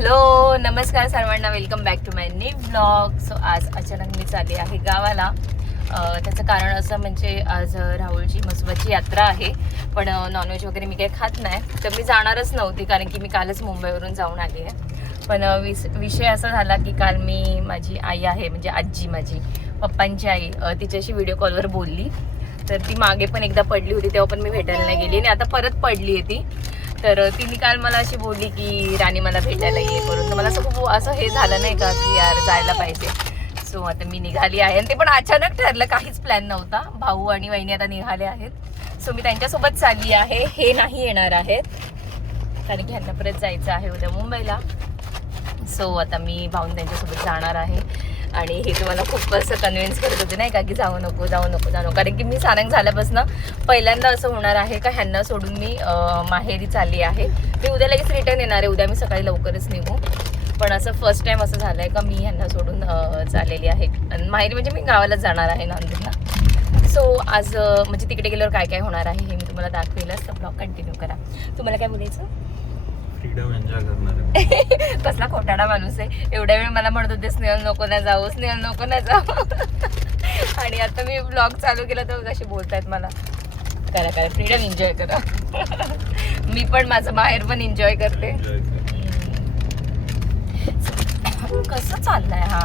Hello नमस्कार सर्वांना, welcome back to my new vlog. So आज अचानक मी चालली आहे गावाला. त्याचं कारण असं म्हणजे आज राहुलची म्हसवाची यात्रा आहे, पण नॉनव्हेज वगैरे मी काही खात नाही, तर मी जाणारच नव्हती कारण की मी कालच मुंबईवरून जाऊन आली आहे. पण विषय असा झाला की काल मी माझी आई आहे म्हणजे आजी, माझी पप्पांची आई, तिच्याशी व्हिडिओ कॉलवर बोलली. तर ती मागे पण एकदा पडली होती, तेव्हा पण मी भेटायला नाही गेली आणि आता परत पडली आहे ती. तर तिने काल मला अशी बोलली की राणी मला भेटायला ये करून. तर मला असं खूप असं हे झालं नाही का की यार जायला पाहिजे. सो आता मी निघाली आहे आणि ते पण अचानक ठरलं, काहीच प्लॅन नव्हता. भाऊ आणि वहिनी आता निघाले आहेत, सो मी त्यांच्यासोबत चालली आहे. हे नाही येणार आहेत कारण की ह्यांना परत जायचं आहे उद्या मुंबईला. सो आता मी भाऊन त्यांच्यासोबत जाणार आहे. आणि हे तुम्हाला खूप असं कन्व्हिन्स करत होते नाही का की जाऊ नको जाऊ नको जाऊ नको, कारण की मी सारंग झाल्यापासून पहिल्यांदा असं होणार आहे का ह्यांना सोडून मी माहेरी चालली आहे. मी उद्या लगेच रिटर्न येणार आहे, उद्या मी सकाळी लवकरच निघू. पण असं फर्स्ट टाइम असं झालं आहे का मी ह्यांना सोडून चाललेली आहे. आणि माहेरी म्हणजे मी गावालाच जाणार आहे नांदेडला. सो आज म्हणजे तिकडे गेल्यावर काय काय होणार आहे हे मी तुम्हाला दाखवेलच, तर ब्लॉग कंटिन्यू करा. तुम्हाला काय बोलायचं? फ्रीडम एन्जॉय करणार आहे. कसला खोटाडा माणूस आहे. एवढ्या वेळ मला म्हणत होते स्नेहल नको ना जाऊ, स्नेहल नको ना जाऊ. आणि आता मी ब्लॉग चालू केला तर कशी बोलतायत मला. करा करा, फ्रीडम एन्जॉय करा. मी पण माझं बाहेर पण एन्जॉय करते. कसं चाललंय हा,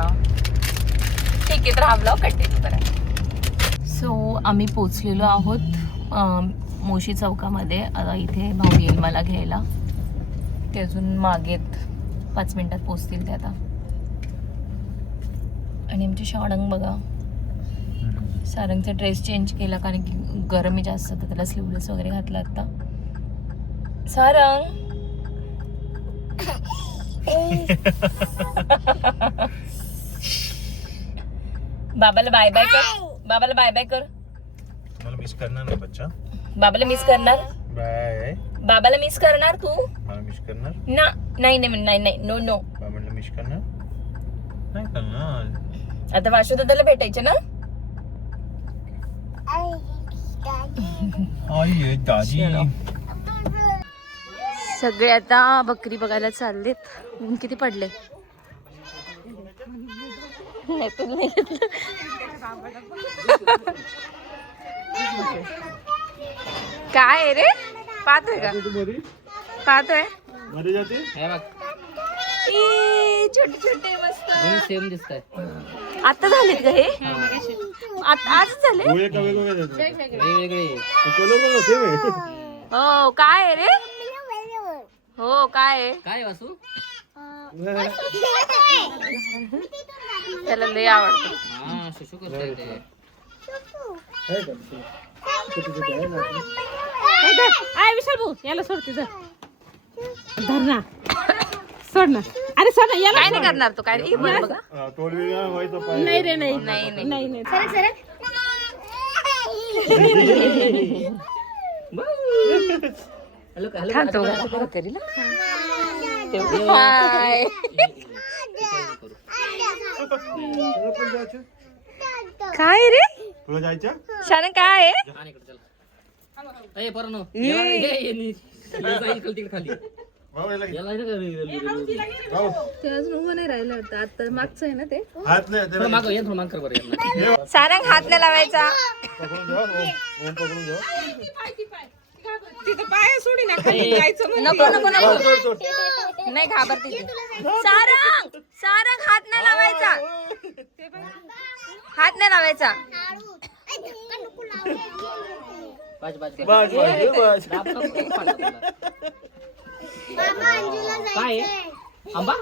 ठीक आहे. तर हा ब्लॉग कंटिन्यू करा. सो आम्ही पोचलेलो आहोत मोशी चौकामध्ये. आता इथे भाऊ येईल मला घ्यायला. ते अजून मागेत 5 मिनिटात पोचतील ते आता. आणि आमचे शाळंग बघा, सारंगचा ड्रेस चेंज केला कारण की गरमी जास्त होतं, त्याला स्लीवलेस वगैरे घातला आता. सारंग बाबाला बाय बाय कर, बाबाला बाय बाय कर. मला मिस करणार नाही बच्चा. बाबाला मिस करणार, बाय. बाबाला मिस करणार तू मला मिस करणार ना? नाही नाही नाही नाही, नो नो. बाबाला मिस करणार नाही करणार. आता वाशू दादाला भेटायचे ना. आई दादी. सगळे आता बकरी बघायला चाललेत. ऊन किती पडले. काय आहे रे, पाहतोय का? पाहतोय. छोटे छोटे मस्त सेम दिसतात. आता झालेत का हे? आजच झाले. वेगवेगळे. हो काय आहे रे? हो काय आहे? काय वासू? त्याला लय आवडतं. हा शुशू करतोय ते. विशाल भाऊ याला सोडते धर ना, सोड ना. अरे सोड ना, याला काय नाही करणार तो. काय रे बघा. नाही रे, नाही नाही नाही नाही नाही. Hello hello. खातो करीला. हाय. काय रे तुला जायचं? शान काय आहे? ए परनो. ये तिकडे खाली. याला ते अजून उभं नाही राहिलं वाटतं. आता मागचं आहे ना ते. हात नाही थोडं मागं ये, थोडं मागं कर बरं यांना. सारंग हात नाही लावायचा. पकडून घ्या. ओम पकडून घ्या. तिथं पाय सोडी ना, खाली जायचं म्हणजे. नको नको नको, नाही घाबरते ती. सारंग सारंग हात नाही लावायचा, हात नाही लावायचा. बाज बाज कर. बस बस. दाब नको फाडलं तुला. काय आहे? आंबा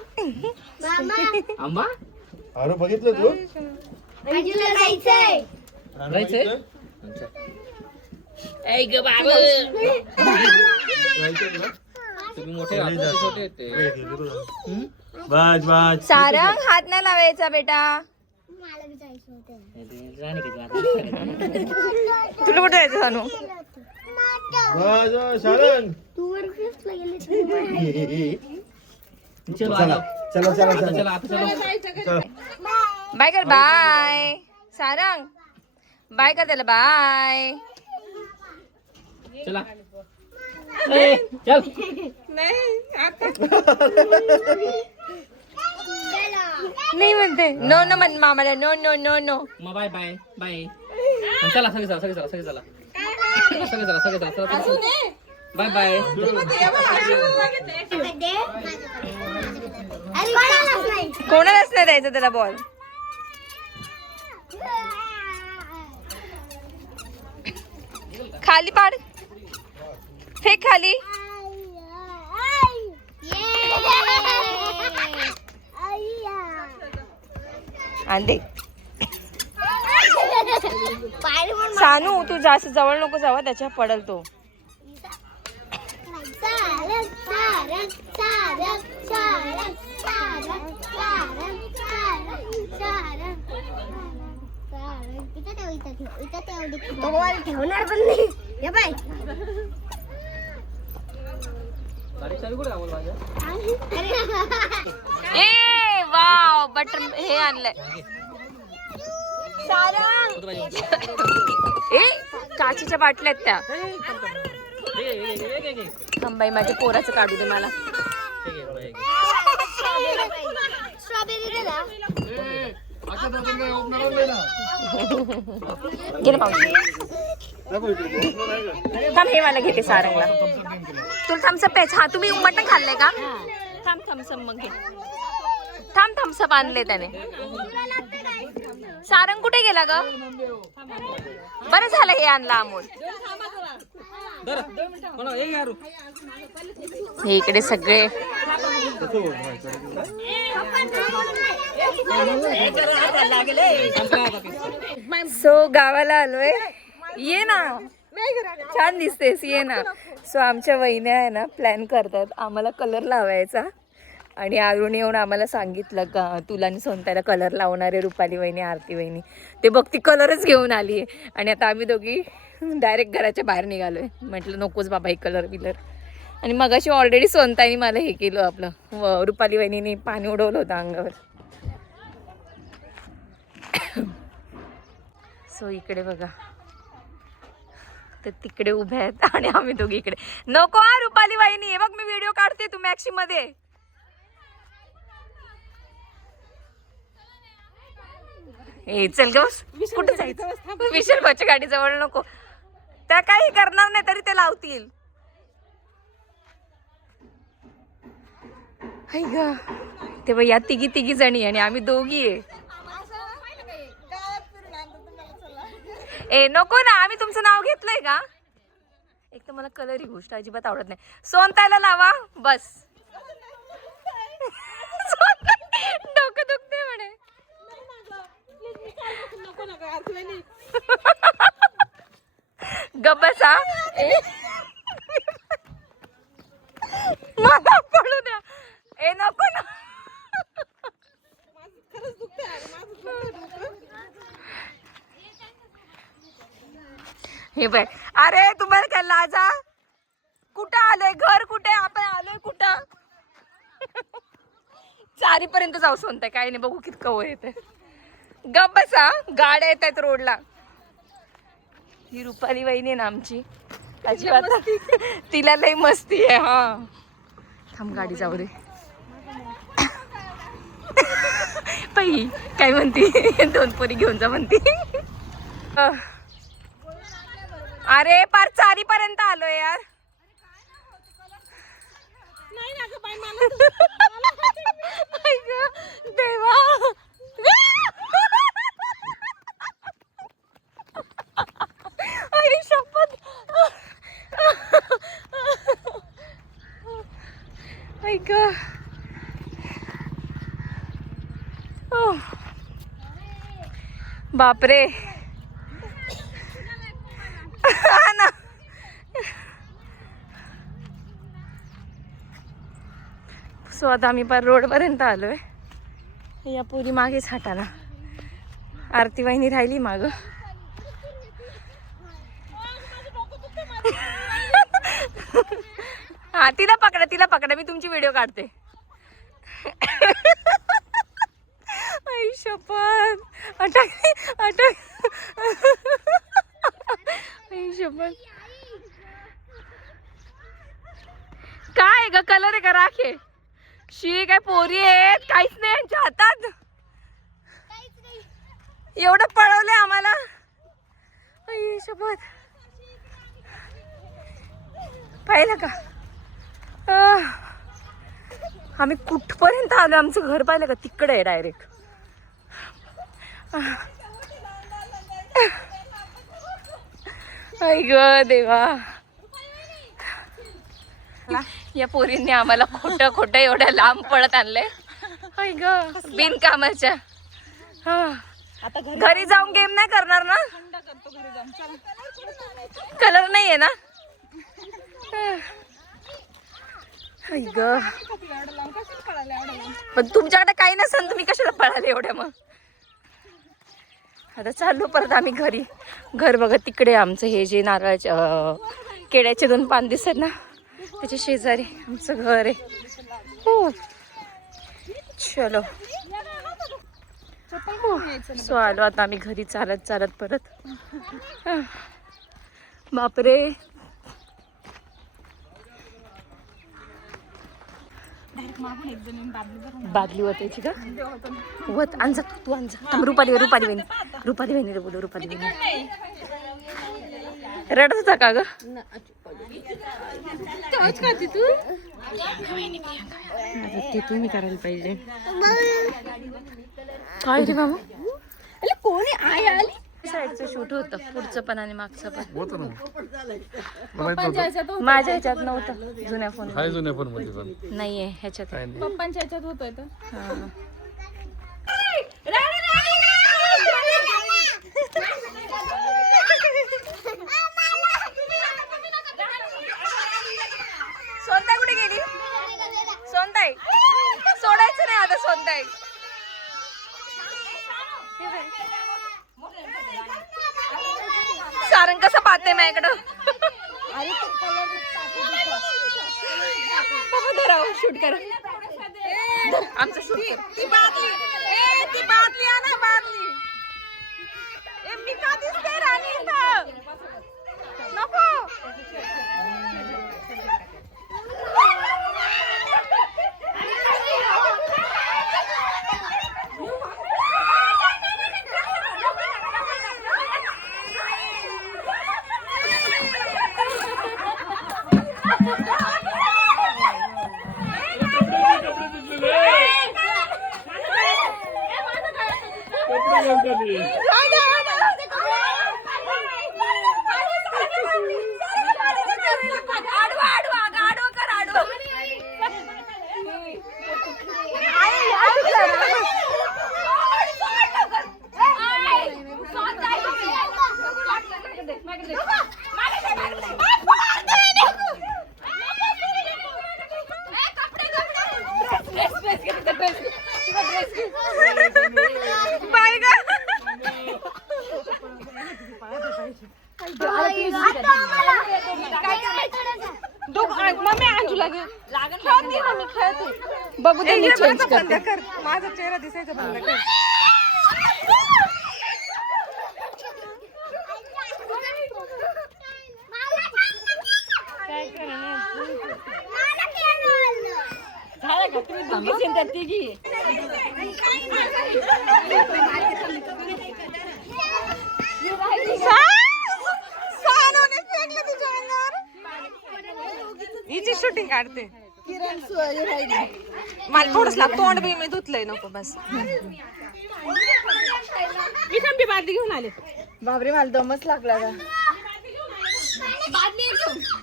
आंबा अरे बघितलं तू? जायचंय? अच्छा. ऐ ग बाबा, तुम्ही मोठे आहात, ते छोटे आहेत ते. बस बस. सारंग हात नाही लावायचा बेटा. तुला कुठे जायचं सांगू? बस बस सारंग. चलो चला चला चला आता चला. चला आता चलो. बाय कर. बाय सारंग, बाय कर त्याला. बाय. चला चल नाही म्हणते नो नो म्हण मामाला नो नो नो नो. मग बाय बाय बाय. चला सगळे चला सगळे चला सगळे चला सगळे चला सगळे चला बाय बाय. कोणालाच नाही द्यायचं त्याला बॉल. खाली पाड, फेक खाली. आणते सानू, तू जास्त जवळ नको जावा, त्याच्या पडल तो. ठेवणार पण नाही. हे बाय ए वाव, बटर हे आणलंय. ए काचीच्या बाटल्या आहेत त्या. थांबाई, माझ्या पोराचं काढू दे मला. स्ट्रॉबेरी दे ना. घे ना पाऊस. थांब, हे मला घेते सारंगला. तुला थम्सअप प्यायचं? हा, तुम्ही मटण खाल्लंय का? थांब थम्सअप मग घे. थांब, थम्सअप आणले त्याने. सारंग कुठे गेला ग? बरं झालं हे आणलं अमोल. हे इकडे सगळे सो गावाला आलोय. ये ना, छान दिसतेस, ये ना. सो आमच्या वहिन्या आहे ना, प्लॅन करतात आम्हाला कलर लावायचा. आणि आरुणी येऊन आम्हाला सांगितलं का तुला आणि सोनताला कलर लावणारे रुपाली वहिनी, आरती वहिनी. ते बघ, ती कलरच घेऊन आली आहे. आणि आता आम्ही दोघी डायरेक्ट घराच्या बाहेर निघालोय. म्हटलं नकोच बाबा हे कलर बिलर. आणि मगाशी ऑलरेडी सोनताईने मला हे केलं, आपलं रुपाली वहिनीने पाणी उडवलं होतं अंगावर. सो इकडे बघा, तर तिकडे उभे आहेत आणि आम्ही दोघी इकडे. नको हा रुपाली वहिनी, हे बघ मी व्हिडिओ काढते, तू मॅक्सी मध्ये. ए चल ग, कुठे जायचं? विशाल भाऊच्या गाडी जवळ नको, त्या काही करणार नाही तरी ते लावतील. हाय ग, ते बघ या तिघी जणी आणि आम्ही दोघी आहे. ए नको ना, आम्ही तुमचं नाव घेतलंय का? एक तर मला कलर ही गोष्ट अजिबात आवडत नाही. सोनताईला लावा बस. डोकं दुखते म्हणे. गब्बसा मला पडू द्या. ए नको ना. हे बघ, अरे तुम्हाला काय लाजा? कुठं आलोय? घर कुठे? आपण आलोय कुठं? चारीपर्यंत जाऊ सोनताय, काय नाही, बघू कितकं वय येते. गप बसा, गाड्या येत आहेत रोडला. ही रुपाली वहिनी आहे ना आमची, अजिबात तिला लई मस्ती आहे. हा थांब, गाडी जाऊ दे. बाई काय म्हणती, दोन पोरी घेऊन जा म्हणती. अरे पार चारीपर्यंत आलोय यार. देवा, शपथ. बापरे. ना सो आता आम्ही पार रोडपर्यंत आलोय. या पुरी मागेच हाताला. आरती वाहिनी राहिली माग. हा तिला पकडा, मी तुमची व्हिडिओ काढते. आई शपथ, अटक. आई शपथ. काय ग कलर आहे का राखे शी काय पोरी आहेत काहीच नाही यांच्या हातात एवढं पळवलंय आम्हाला आई शपथ पाहिलं का आम्ही कुठपर्यंत आलो आमचं घर पाहिलं का तिकडे आहे डायरेक्ट आई ग देवा या पोरींनी आम्हाला खोटं खोटं एवढ्या लांब पळत आणलंय आई ग बिनकामाच्या आता घरी जाऊन गेम नाही करणार ना कलर नाहीये ना आई ग पण तुमच्याकडे काही नसेल तुम्ही कशाला पळाले एवढ्या मग आता चाललो परत आम्ही घरी घर बघा तिकडे आमचं हे जे नारळाचे केळ्याचे 2 पान दिसत ना त्याच्या शेजारी आमचं घर आहे हो चलो सो आलो आता आम्ही घरी चालत चालत परत बापरे बादली होत्याची का वत आणजा तू आणजा रुपाली वहिनी बोलू रुपाली वहिनी रडत होता का ग ते तुम्ही करायला पाहिजे काय रे मामा कोणी आई आली साईडचं शूट होतं पुढचं पण आणि मागचं पण माझ्या ह्याच्यात नव्हतं जुन्या फोन नाहीये ह्याच्यात पप्पांच्या ह्याच्यात होतोय सोनताई कुठे गेली सोनताई सोडायचं नाही आता सोनताई सारंग कसं पाहते माझ्याकडं शूट कर आमचं शूट ती बादली आणा बादली मी का दिसते राणी इथं नको बघू दे माझा चेहरा दिसायचा बंद कर झालं का तुम्ही दोघी चिंता तिघी हिची शूटिंग काढते मला थोडस तोंड बी मी धुतलंय नको बस मी थांबी बादली घेऊन आले बापरे मला दमच लागला का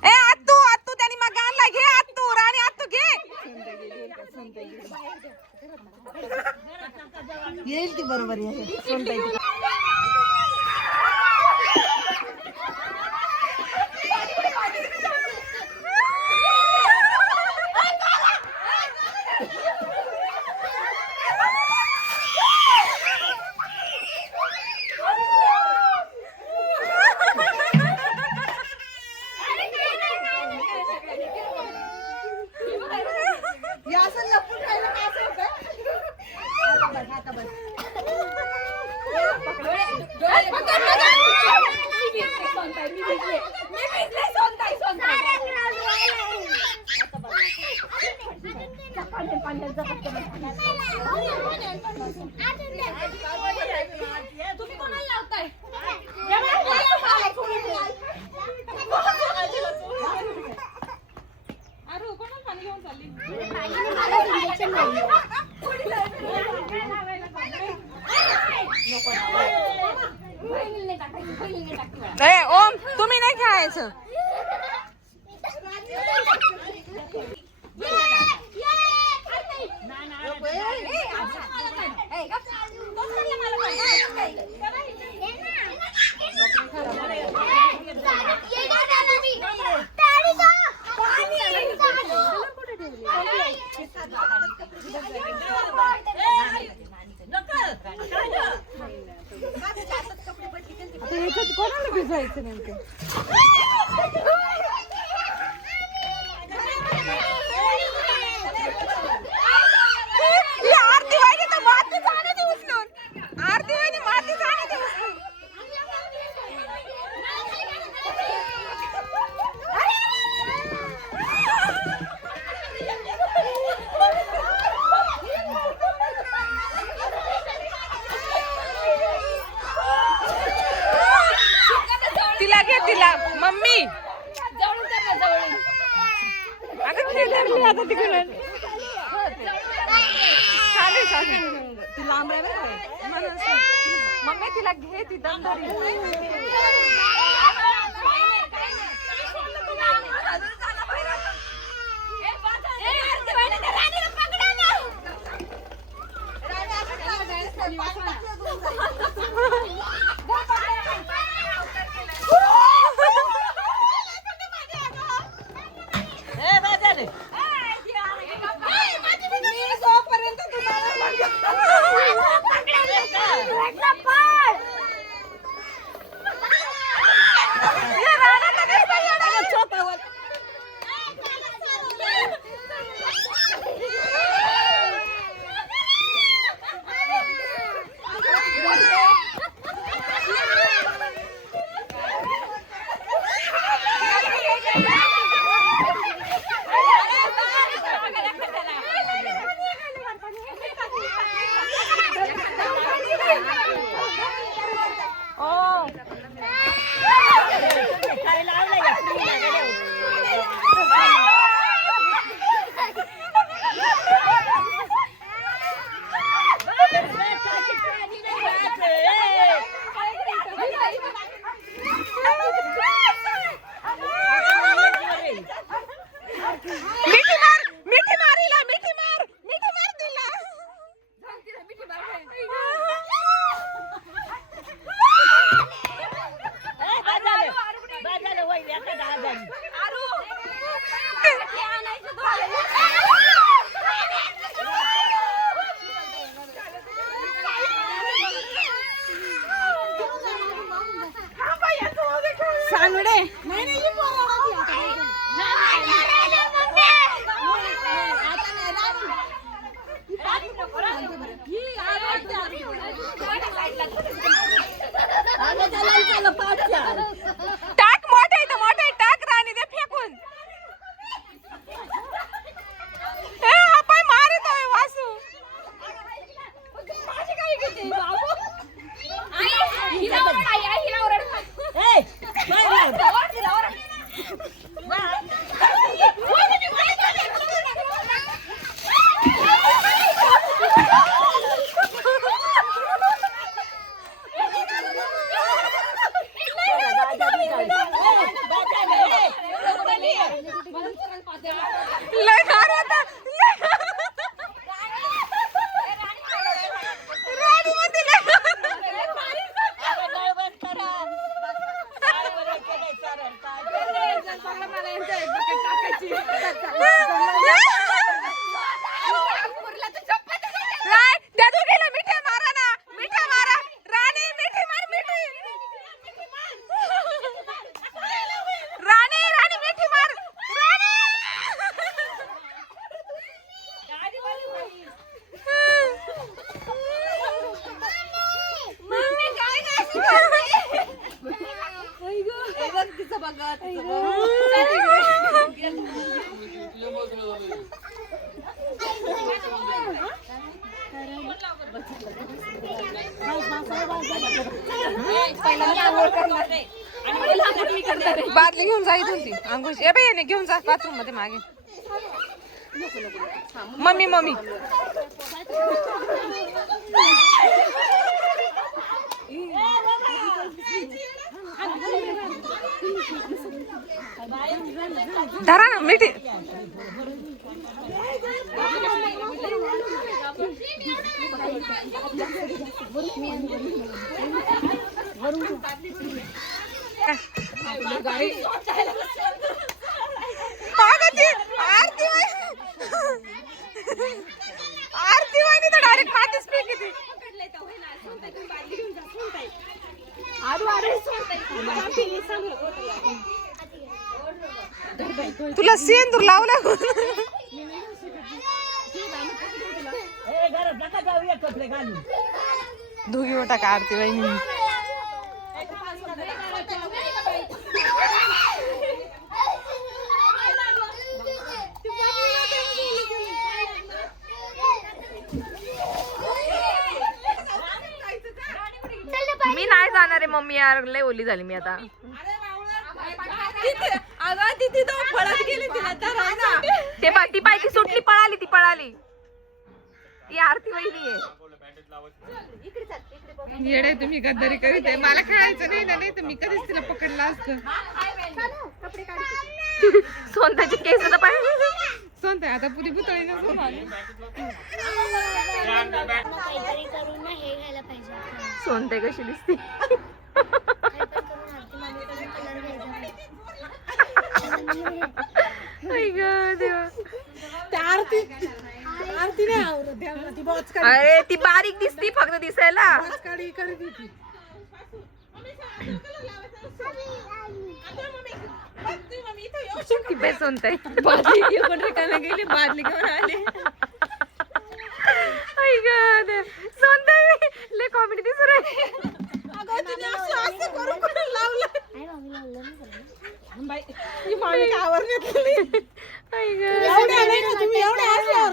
ए आत्तू आत्तू त्याने मग आणला घे आत्तू राणी आत्तू घे येईल ती बरोबर आहे तुम्ही कोणाला लावताय? अरे कोणाला पाणी घेऊन चालली? नाही ओम तुम्ही नाही खेळायचं. कोणाला भिजवायचं नेमकं? आरती वाहिनी तर माती जाणे ते उचलून. आरती वाहिनी माती जाणे ते उचलून. तिला घे तिला मम्मी. आता खेळली आता तिकडून. चालेल चालेल. ती लांब आहे बरं. मम्मी तिला घे ती दमदारी. टाक मोठे मोठे टाक राणी दे फेकून. पाय मारत आहे वासू. लय खार होता. राणी मध्ये त्यातून गेला. मिठ्या मारा ना. मिठ्या मारा. राणी मिठी मार. मिठी राणी राणी मिठी मार. राणी बादली घेऊन जा इथून ती अंघोळची. ए बाई याने घेऊन जा बाथरूम मध्ये मागे. मम्मी मम्मी धरा ना मिठी. आरती वाणी तर डायरेक्ट मातीच फेकते. तुला सेंदूर लावला. धुगी ओटा का आरती वहिनी. मी नाही जाणार आहे मम्मी यार लय ओली झाली मी आता. ते बघ ती पायची सुटली पळाली ती पळाली. ती आरती वहिनी आहे. येडे तुम्ही गद्दारी करीत आहे. मला खेळायचं नाही ना नाही तर मी कधीच तिला पकडला असतं. सोनताची केस आता पाहिजे. सोनता आता पुरी पुतळी ना काहीतरी करून ना हे घ्यायला पाहिजे आपण. सोनते कशी दिसते. अरे ती बारीक दिसती फक्त दिसायला. सोनताई गेली बादली घेऊन आले. सोनताई लय कॉमेडी दिसू राहिली.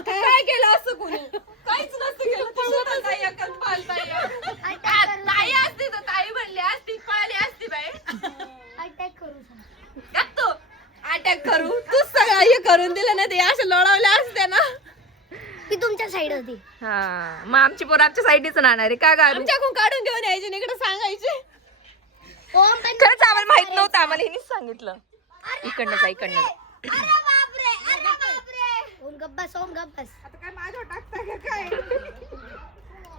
काय केलं असं कोणी? काहीच नसतं केलं. ताई असती तर ताई म्हणली असती पळाली असती बाई. अटॅक करू तू अटॅक करू तू सगळं हे करून दिलं ना ते अशा लोळवल्या असत्या ना. ती तुमच्या साईड होती. हा मग आमची पोरं आमच्या साईडीच राहणार आहे का गारू. आमच्याकडून काढून घेऊन यायचे इकडे सांगायचे. ओम पण खरंच आम्हाला माहित नव्हतं. आम्हाला हिनीच सांगितलं इकडनं जा इकडनं जा. ओम गब्बस ओम गब्बस.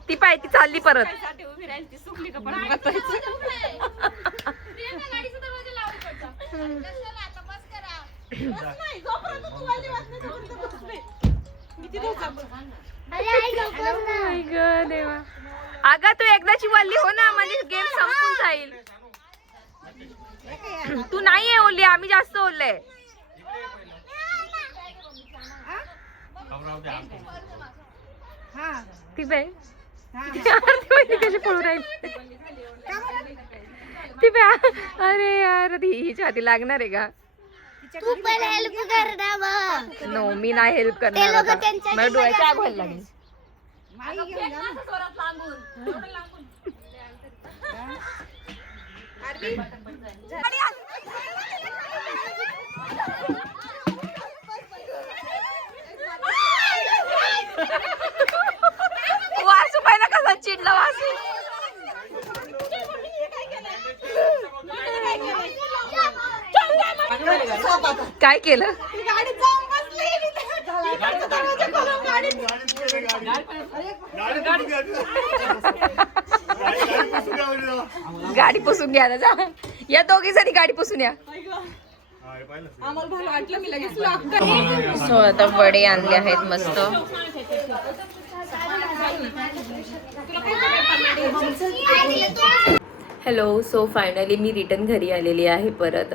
ती पाय ती चालली परत. अरे आई गप्पस ना. देवा अगं तू एकदाची वल्ली हो ना म्हणजे गेम संपून जाईल. तू नाहीये ओली आम्ही जास्त ओलले. ती बाई कशी पळू राहील. ती बाई अरे यार हिच्या हाती लागणार आहे का. तू पण हेल्प कर ना मग. नो मी नाही हेल्प करणार आता. मला डोळ्याची आग व्हायला लागली. वासू पाहिला कसा चिडला वासू. काय केलं. गाडी पुसून घ्या जा. या दोघी जणी गाडी पुसून या. सो आता वडे आणले आहेत मस्त. हॅलो. सो फायनली मी रिटर्न घरी आलेली आहे परत.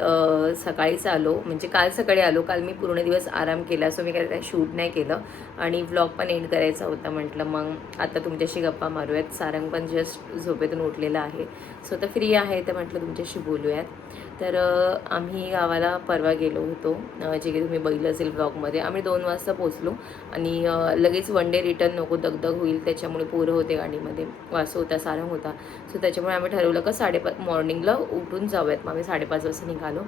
सकाळीच आलो, म्हणजे काल सकाळी आलो. काल मी पूर्ण दिवस आराम केला, सो मी काय शूट नाही केलं आणि व्लॉग पण एंड करायचा होता. म्हटलं मग आता तुमच्याशी गप्पा मारूयात. सारंग पण जस्ट झोपेतून उठलेला आहे, सो आता फ्री आहे तर म्हटलं तुमच्याशी बोलूयात. तर आम्ही गावाला परवा गेलो होतो, जे की तुम्ही बघितलं असेल ब्लॉगमध्ये. आम्ही 2 वाजता पोचलो आणि लगेच वन डे रिटर्न नको, दगदग होईल, त्याच्यामुळे पोरं होते गाडीमध्ये, वासू होता, सारंग होता. सो त्याच्यामुळे आम्ही ठरवलं का 5:30 मॉर्निंगला उठून जाऊयात. मग आम्ही 5:30 वाजता निघालो.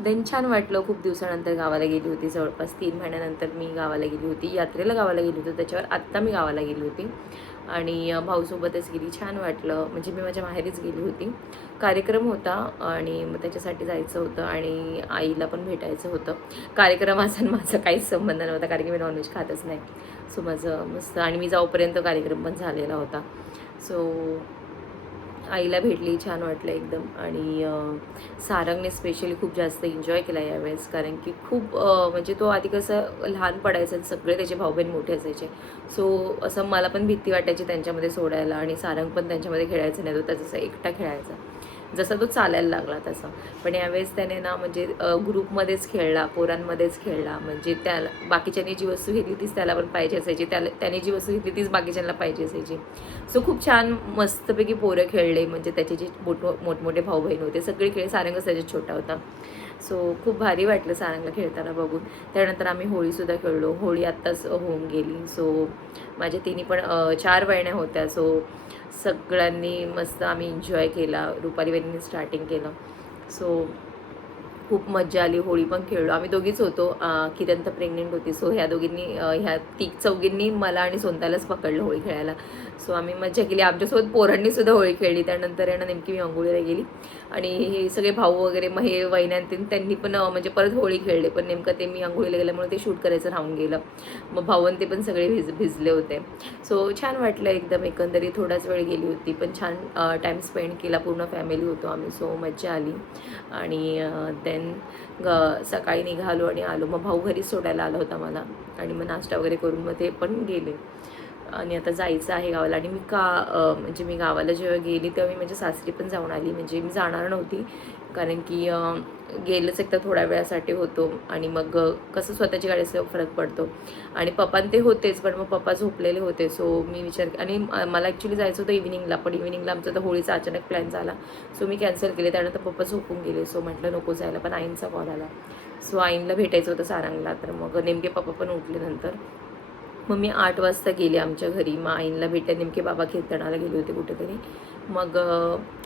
देन छान वाटलं. खूप दिवसानंतर गावाला गेली होती, जवळपास 3 महिन्यानंतर मी गावाला गेली होती. यात्रेला गावाला गेली होती, त्याच्यावर आत्ता मी गावाला गेली होती आणि भाऊसोबतच गेली. छान वाटलं, म्हणजे मी माझ्या माहेरीच गेली होती. कार्यक्रम होता आणि मग त्याच्यासाठी जायचं होतं आणि आईला पण भेटायचं होतं. कार्यक्रमाचा माझा काहीच संबंध नव्हता, कारण की मी नॉनव्हेज खातच नाही. सो माझं मस्त, आणि मी जाऊपर्यंत कार्यक्रम पण झालेला होता. सो आईला भेटली, छान वाटलं एकदम. आणि सारंगने स्पेशली खूप जास्त एन्जॉय केला यावेळेस, कारण की खूप म्हणजे तो आधी कसं लहान पडायचा, सगळे त्याचे भाऊ बहीण मोठे असायचे. सो असं मला पण भीती वाटायची त्यांच्यामध्ये सोडायला, आणि सारंग पण त्यांच्यामध्ये खेळायचं नाही, तो त्याचा एकटा खेळायचा. जसा तो चालायला लागला तसा. पण यावेळेस त्याने ना म्हणजे ग्रुपमध्येच खेळला, पोरांमध्येच खेळला. म्हणजे त्याला बाकीच्यांनी जी वस्तू घेतली तीच त्याला पण पाहिजे असायची, त्याने जी वस्तू घेतली तीच बाकीच्यांना पाहिजे असायची. सो खूप छान मस्तपैकी पोरं खेळले. म्हणजे त्याचे जे मोठमोठे भाऊ बहीण होते सगळे खेळ, सारंगच त्याच्यात छोटा होता. सो खूप भारी वाटलं सारंगला खेळताना बघून. त्यानंतर आम्ही होळीसुद्धा खेळलो. होळी आत्ताच होऊन गेली. सो माझ्या तिन्ही पण 4 बहिण्या होत्या. सो सगळ्यांनी मस्त आम्ही एन्जॉय केला. रुपाली बहिणींनी स्टार्टिंग केलं. सो खूप मजा आली. होळी पण खेळलो. आम्ही दोघीच होतो. किरण तर प्रेग्नेंट होती. सो ह्या दोघींनी ह्या चौघींनी मला आणि सोनतालाच पकडलं होळी खेळायला. सो आम्ही मजा केली. आमच्यासोबत पोरांनी सुद्धा होळी खेळली. त्यानंतर आहे ना नेमकी मी अंघोळीला गेली आणि हे सगळे भाऊ वगैरे मग हे वहिन्यांतील त्यांनी पण म्हणजे परत होळी खेळले. पण नेमकं ते मी अंघोळीला गेल्यामुळे ते शूट करायचं राहून गेलं. मग भाऊन ते पण सगळे भिजले होते. सो छान वाटलं एकदम. एकंदरीत थोडाच वेळ गेली होती, पण छान टाईम स्पेंड केला. पूर्ण फॅमिली होतो आम्ही. सो मजा आली. आणि देन सकाळी निघालो आणि आलो. मग भाऊ घरी सोडायला आला होता मला, आणि मग नाश्ता वगैरे करून मग ते पण गेले. आणि आता जायचं आहे गावाला. आणि मी म्हणजे मी गावाला जेव्हा गेली तेव्हा मी माझ्या सासरी पण जाऊन आली. म्हणजे मी जाणार नव्हती, कारण की गेलंच एकदा थोड्या वेळासाठी होतो, आणि मग कसं स्वतःची गाडीचा फरक पडतो. आणि पप्पान ते होतेच, पण मग पप्पा झोपलेले होते. सो मी आणि मला ॲक्च्युली जायचं होतं इव्हिनिंगला, पण इव्हिनिंगला आमचा तर होळीचा अचानक प्लॅन झाला. सो मी कॅन्सल केले. त्यानंतर पप्पा झोपून गेले. सो म्हटलं नको जायला, पण आईंचा कॉल आला. सो आईंला भेटायचं होतं सारंगला. तर मग नेमके पप्पा पण उठले नंतर. मग मी 8 वाजता गेले आमच्या घरी. मग आईंला भेटायला नेमके बाबा कीर्तनाला गेले होते कुठेतरी. मग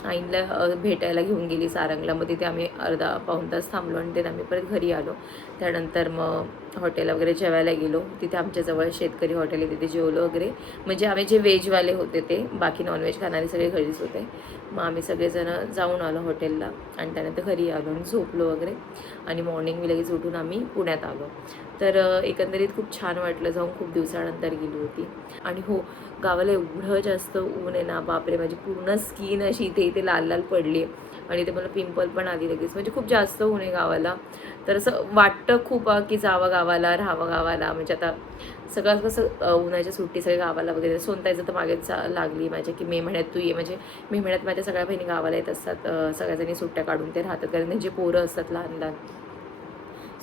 आईंला भेटायला घेऊन गेली सारंगला. मग तिथे आम्ही अर्धा-पाऊण तास थांबलो आणि ते आम्ही परत घरी आलो. त्यानंतर मग हॉटेल वगैरे जेवायला गेलो. तिथे आमच्याजवळ शेतकरी हॉटेल आहे, तिथे जेवलो वगैरे. म्हणजे आम्ही जे व्हेजवाले होते ते, बाकी नॉनव्हेज खाणारे सगळे घरीच होते. मग आम्ही सगळेजणं जाऊन आलो हॉटेलला आणि त्यानंतर घरी आलो आणि झोपलो वगैरे. आणि मॉर्निंग लगेच उठून आम्ही पुण्यात आलो. तर एकंदरीत खूप छान वाटलं जाऊन. खूप दिवसानंतर गेली होती. आणि हो, गावाला एवढं जास्त ऊन आहे ना, बापरे. माझी पूर्ण स्किन अशी इथे लाल लाल पडली आहे, आणि ते मला पिंपल पण आली लगेच. म्हणजे खूप जास्त ऊन आहे गावाला. तर असं वाटतं खूप की जावं गावाला, राहावं गावाला. म्हणजे आता सगळं कसं उन्हाच्या सुट्टी सगळे गावाला वगैरे. सोनताईचं तर मागेच लागली माझ्या की मे महिन्यात तू ये. म्हणजे मे महिन्यात माझ्या सगळ्या बहिणी गावाला येत असतात. सगळ्याजणी सुट्ट्या काढून ते राहतात, कारण त्यांचे पोरं असतात लहान लहान.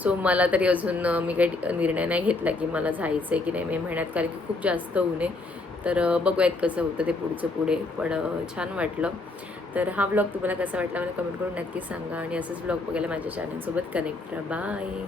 सो मला तरी अजून मी काही निर्णय नाही घेतला की मला जायचं आहे की नाही मे महिन्यात, कारण की खूप जास्त ऊन आहे. तर बघूयात कसं होतं ते पुढचं पुढे. पण छान वाटलं. तर हा व्लॉग तुम्हाला कसा वाटला मला कमेंट करून नक्की सांगा. आणि असंच व्लॉग बघायला माझ्या चॅनलसोबत कनेक्ट राहा. बाय.